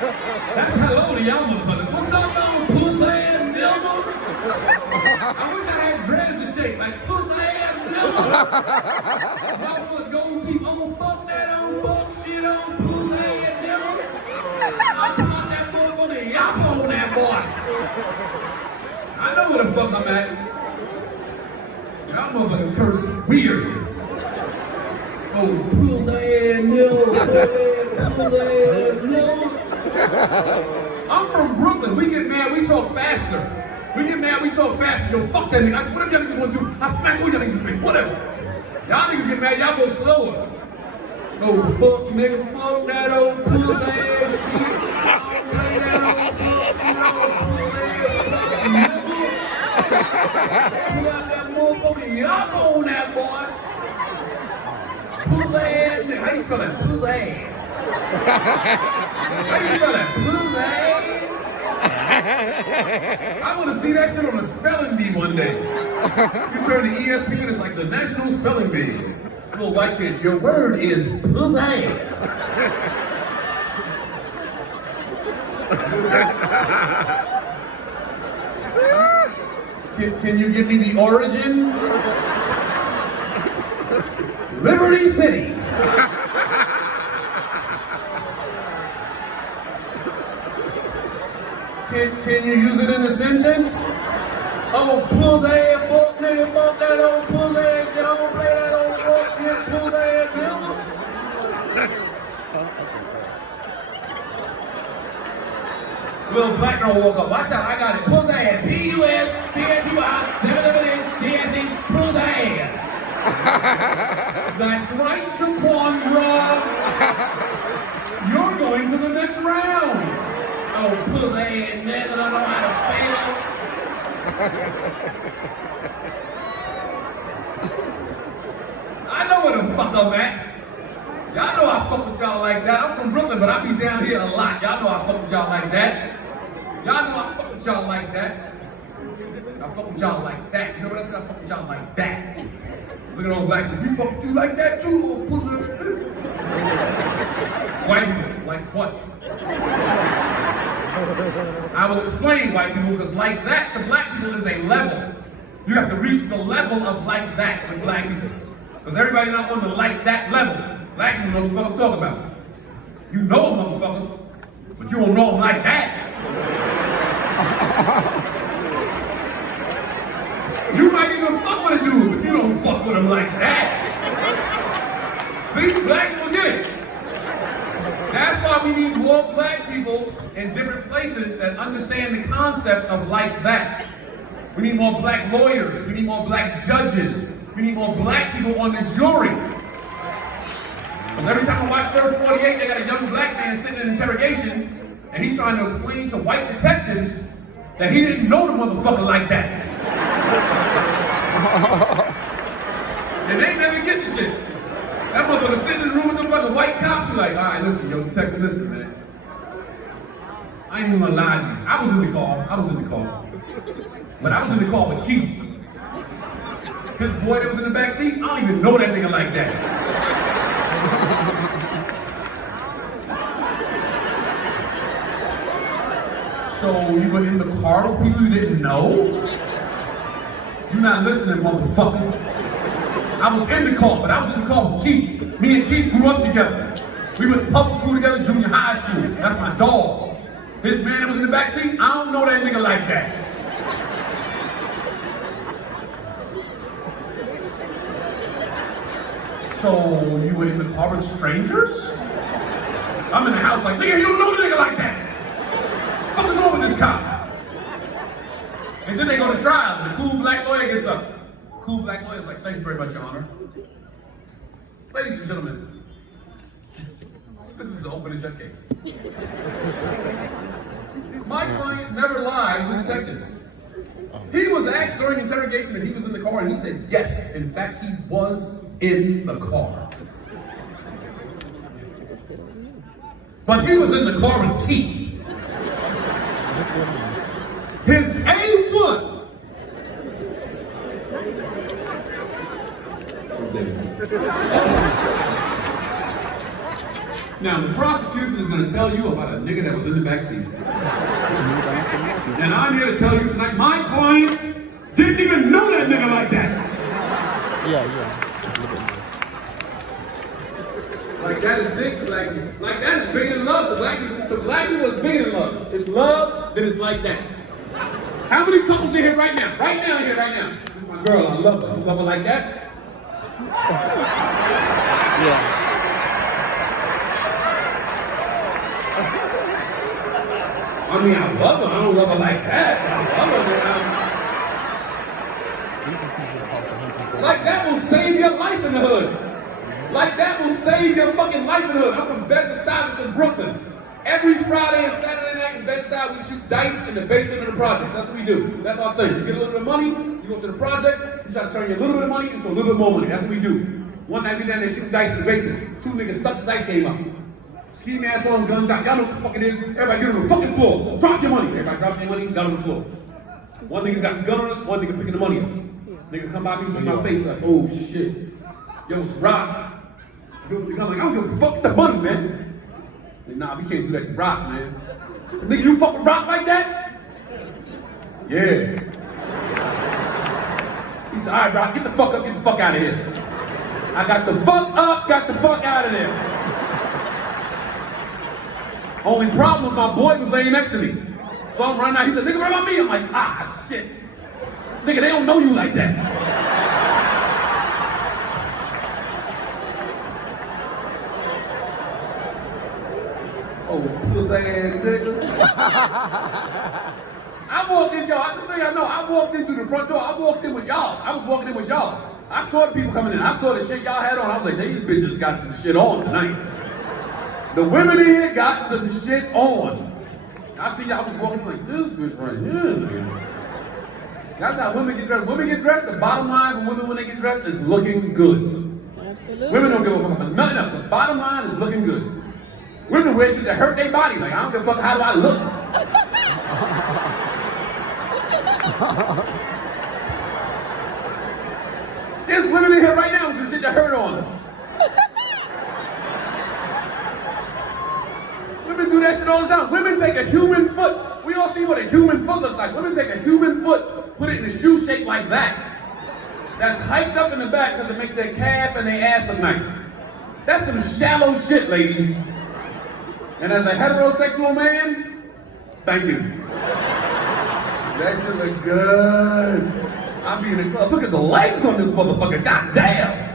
That's hello to y'all motherfuckers. What's up, y'all pussy ass nigga? I wish I had dreads to shake like pussy ass nigga. Y'all wanna go keep on fuck that on fuck shit on pussy ass nigga? I'll pop that motherfucker yop on that boy. I know where the fuck I'm at. Y'all motherfuckers curse weird. Oh, pussy ass nigga. I'm from Brooklyn. We get mad, we talk faster. We get mad, we talk faster. Yo, fuck that nigga. Whatever y'all niggas want to do, I smack all y'all niggas in the face. Whatever. Y'all niggas get mad, y'all go slower. Oh, fuck nigga, fuck that old pussy ass shit. I don't play that old fuck shit on pussy ass fuck nigga. Pull out that motherfucker, y'all on that boy. Pussy ass nigga. How you spell that? Pussy ass. How you spell that? Pussy ass. I want to see that shit on a spelling bee one day. You turn to ESPN, it's like the National Spelling Bee. Little white kid, your word is pussy. Can you give me the origin? Liberty City. Can you use it in a sentence? Oh, pussy ass, fuck nigga, fuck that old pussy ass, y'all don't play that old fuck shit, pussy ass nigga. Little black girl woke up, watch out, I got it, pussy ass, P-U-S-C-S-E-Y, pussy ass. That's right, Shaquandra. You're going to the next round. Oh, pussy ass nigga, don't know how to spell. I know where the fuck I'm at. Y'all know I fuck with y'all like that. I'm from Brooklyn, but I be down here a lot. Y'all know I fuck with y'all like that. Y'all know I fuck with y'all like that. I fuck with y'all like that. You know what I said? I fuck with y'all like that. Look at all black people. We fuck with you like that too, little pussy. White people, like what? I will explain white people, because like that to black people is a level. You have to reach the level of like that with black people. Because everybody not on the like that level. Black people know what I'm talking about. You know a motherfucker, but you don't know him like that. You might even fuck with a dude, but you don't fuck with him like that. See, black people get it. That's why we need more black people in different places that understand the concept of like that. We need more black lawyers. We need more black judges. We need more black people on the jury. Because every time I watch First 48, they got a young black man sitting in interrogation, and he's trying to explain to white detectives that he didn't know the motherfucker like that. And they never get the shit. That motherfucker sitting in the room with them fucking white cops, who like, all right, listen, yo, detective, listen, man. I ain't even gonna lie to you. I was in the car. But I was in the car with Keith. His boy that was in the back seat, I don't even know that nigga like that. So you were in the car with people you didn't know? You're not listening, motherfucker. I was in the car, but I was in the car with Keith. Me and Keith grew up together. We went to public school together, junior high school. That's my dog. His man that was in the back seat, I don't know that nigga like that. So you were in the car with strangers? I'm in the house like, nigga, you don't know the nigga like that. What the fuck is wrong with this cop? And then they go to trial, and the cool black lawyer gets up. Cool black lawyer's like, thank you very much, Your Honor. Ladies and gentlemen, this is the open and shut case. My client never lied to detectives. He was asked during interrogation if he was in the car, and he said yes. In fact, he was in the car. But he was in the car with Keith. His A1. Now, the prosecution is going to tell you about a nigga that was in the backseat. And I'm here to tell you tonight, my client didn't even know that nigga like that. Yeah. Like that is big to black people. Like that is bigger than love to black people. To black people, it's bigger than love. It's love, then it's like that. How many couples in here right now? Right now, in here, right now. This is my girl, I love her. You love her like that? Yeah. I mean, I love her. I don't love her like that. I love her. Like that will save your life in the hood. Like that will save your fucking life in the hood. I'm from Bed-Stuy in Brooklyn. Every Friday and Saturday night in Bed-Stuy, we shoot dice in the basement of the projects. That's what we do. That's our thing. You get a little bit of money, you go to the projects, you try to turn your little bit of money into a little bit more money. That's what we do. One night we down there shooting dice in the basement. Two niggas stuck the dice game up. Ski mask on, guns out. Y'all know what the fuck it is. Everybody get on the fucking floor. Drop your money. Everybody drop their money, gun on the floor. One nigga got the gun on us, one nigga picking the money up. Nigga come by me, see my face like, oh shit. Yo, it's Rock. I'm like, I don't give a fuck with the money, man. Like, nah, we can't do that to Rock, man. Nigga, you fucking Rock like that? Yeah. He said, all right, Rock, get the fuck up, get the fuck out of here. I got the fuck up, got the fuck out of there. Only problem was my boy was laying next to me. So I'm running out, he said, nigga, right about me? I'm like, ah, shit. Nigga, they don't know you like that. Oh, pussy ass nigga. I walked in, y'all. I can say I know. I walked in through the front door. I walked in with y'all. I was walking in with y'all. I saw the people coming in. I saw the shit y'all had on. I was like, these bitches got some shit on tonight. The women in here got some shit on. I see y'all was walking like this bitch right here, man. That's how women get dressed. Women get dressed. The bottom line for women when they get dressed is looking good. Absolutely. Women don't give a fuck about nothing else. The bottom line is looking good. Women wear shit that hurt their body. Like, I don't give a fuck, how do I look? There's women in here right now with some shit that hurt on them. Women do that shit all the time. Women take a human foot. We all see what a human foot looks like. Women take a human foot, put it in a shoe shape like that. That's hiked up in the back because it makes their calf and their ass look nice. That's some shallow shit, ladies. And as a heterosexual man, thank you. That shit look good. I'm being a club. Look at the legs on this motherfucker. God damn.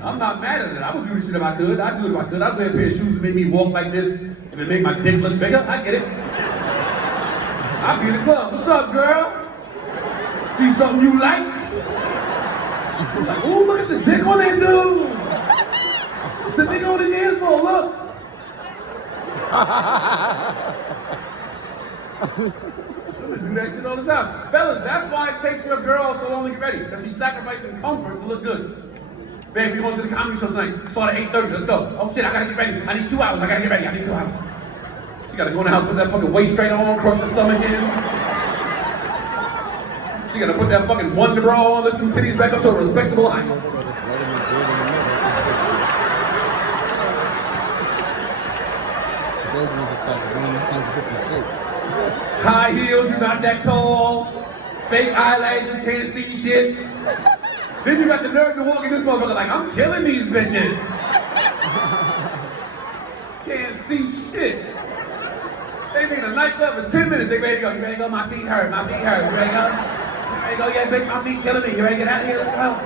I'm not mad at it. I would do this shit if I could. I'd do it if I could. I'd wear a pair of shoes that make me walk like this. If it made my dick look bigger, I get it. I'd be in the club. What's up, girl? See something you like? I'm like, ooh, look at the dick on that dude. The dick on the dance floor, look. Women do that shit all the time. Fellas, that's why it takes your girl so long to get ready. Because she's sacrificing comfort to look good. Babe, we going to the comedy show tonight. Start at 8:30, let's go. Oh shit, I gotta get ready. I need 2 hours, I gotta get ready, I need 2 hours. She gotta go in the house, put that fucking waist straight on, cross her stomach in. She gotta put that fucking Wonder Bra on, lift them titties back up to a respectable height. High heels, you're not that tall. Fake eyelashes, can't see shit. Then you got the nerve to walk in this motherfucker like, I'm killing these bitches. Can't see shit. They be in a nightclub for 10 minutes, they ready to go. You ready to go? My feet hurt, my feet hurt. You ready to go? You ready to go? Yeah, bitch, my feet killing me. You ready to get out of here? Let's go.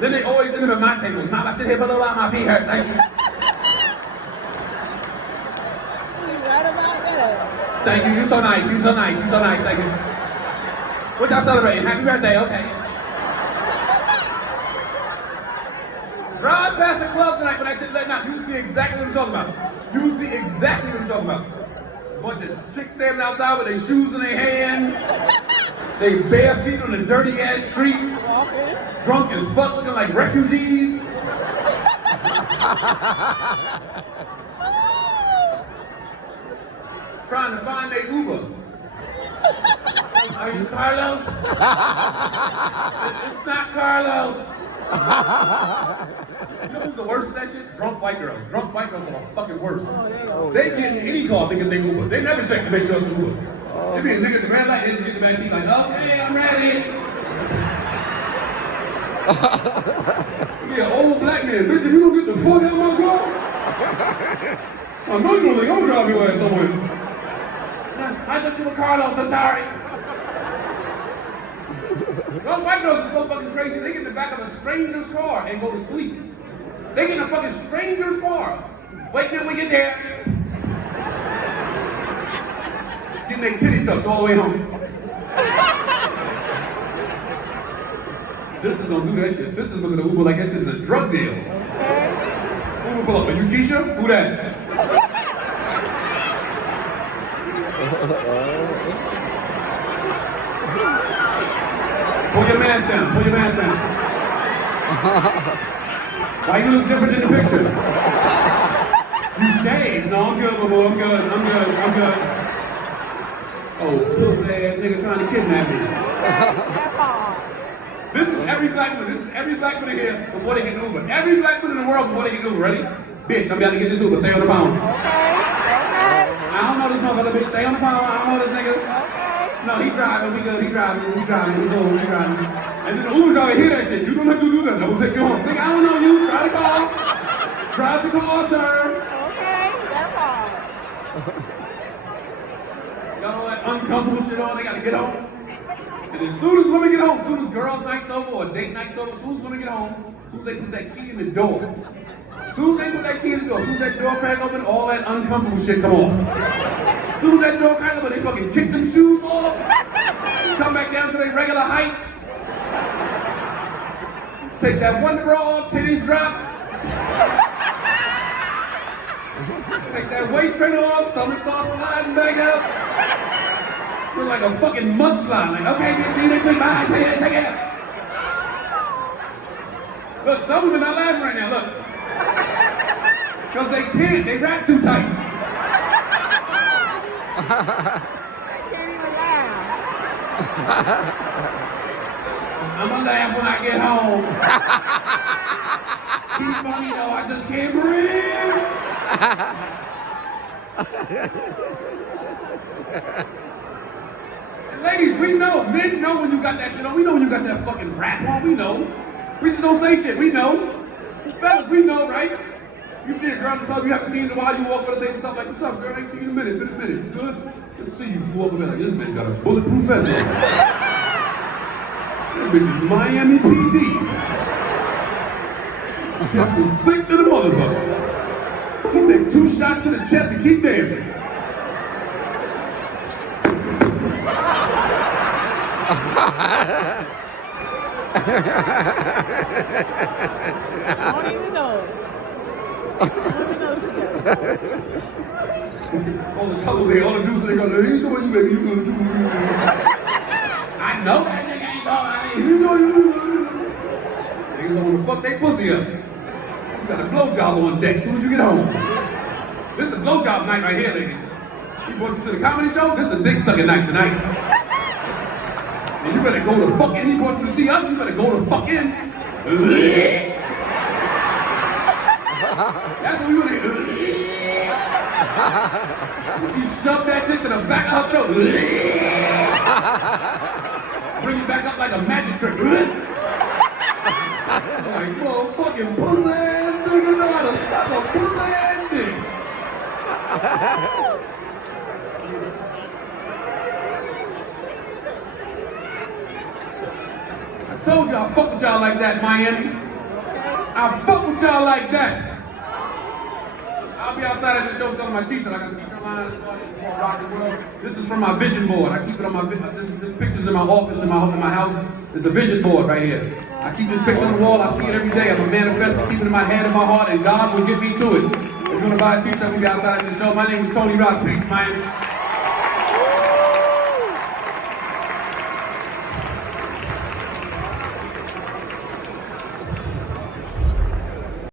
Then they always end up at my table. Mom, I sit here for a little while, my feet hurt. Thank you. Right about that. Thank you, you're so nice, you're so nice, you're so nice, thank you. What y'all celebrating? Happy birthday, okay. Drive past the club tonight when that shit letting out. You see exactly what I'm talking about. You see exactly what I'm talking about. A bunch of chicks standing outside with their shoes in their hand. They bare feet on a dirty ass street. Drunk as fuck, looking like refugees. Trying to find their Uber. Are you Carlos? It's not Carlos. You know who's the worst of that shit? Drunk white girls. Drunk white girls are the fucking worst. Oh, They get in any car thinking they Uber. They never check to make sure it's an Uber. They be a nigga at the red light, they just get in the back seat like, okay, I'm ready. Yeah, old black man, bitch, if you don't get the fuck out of my car, I know you don't think I'm gonna drive your ass somewhere. I thought you were Carlos, I'm sorry. Those white girls are so fucking crazy, they get in the back of a stranger's car and go to sleep. They get in a fucking stranger's car. Wait till we get there. Getting their titty tucks all the way home. Sisters don't do that shit. Sisters look at the Uber like that shit is a drug deal. Uber pull up. Are you Keisha? Who that? Pull your mask down. Pull your mask down. Why you look different in the picture? You shaved. No, I'm good, boo. I'm good. I'm good. I'm good. Oh, pussy ass nigga trying to kidnap me. This is every black woman. This is every black woman here before they get Uber. Every black woman in the world before they get Uber. Ready? Bitch, I'm about to get this Uber. Stay on the phone. Okay. I don't know this motherfucker, bitch. Stay on the phone. I don't know this nigga. No, he's driving. We good. He's driving. We driving. We going. We driving. And then the Uber driver hear that shit. You don't have to do that. I will take you home. Nigga, I don't know you. Drive the car. Drive the car, sir. Okay, that's all. Got all that uncomfortable shit on. They got to get home. And as soon as women get home, as soon as girls' night's over or date night's over, as soon as women get home, as soon as they put that key in the door, as soon as they put that key in the door, as soon as that door crack open, all that uncomfortable shit come off. As soon as that door crack open, they fucking kick them shoes off, come back down to their regular height, take that one bra off, titties drop, take that waist trainer off, stomach starts sliding back up. You're like a fucking mudslide. Like, okay, bitch, see you next week. Bye. Take it. Take it. Look, some women not laughing right now. Look. Because they can't. They wrap too tight. I can't even laugh. I'm going to laugh when I get home. Keep funny, though. I just can't breathe. Ladies, we know. Men know when you got that shit on. We know when you got that fucking rap on. We know. We just don't say shit. We know. Fellas, we know, right? You see a girl in the club, you haven't seen her in a while, you walk over and say something like, what's up, girl? I ain't seen you in a minute. Good? Good to see you. You walk over like, this bitch got a bulletproof vest on. That bitch is Miami PD. Chest was thick to the motherfucker. She take 2 shots to the chest and keep dancing. I don't even know. I don't even know she does. All the couples there, all the dudes they go, hey, so what you baby, you good. I know that nigga ain't talking, you know you good. Niggas don't want to fuck their pussy up. You got a blowjob on deck as soon as you get home. This is a blowjob night right here, ladies. You brought you to the comedy show? This is a dick sucking night tonight. And you better go to fucking, he brought you to see us, you better go to fucking. That's what we want to do. She shoved that shit to the back of her throat. Bring it back up like a magic trick. Like, motherfucking pussy ass nigga know how to suck a pussy ass dick. I told you I fuck with y'all like that, Miami. I fuck with y'all like that. I'll be outside at the show selling my t-shirt. I got a t-shirt line. It's called Rock the World. This is from my vision board. I keep it on my, this picture's in my office, in my house. There's a vision board right here. I keep this picture on the wall. I see it every day. I'm a manifestor, keep it in my head and my heart, and God will get me to it. If you want to buy a t-shirt, we'll be outside at the show. My name is Tony Rock. Peace, Miami.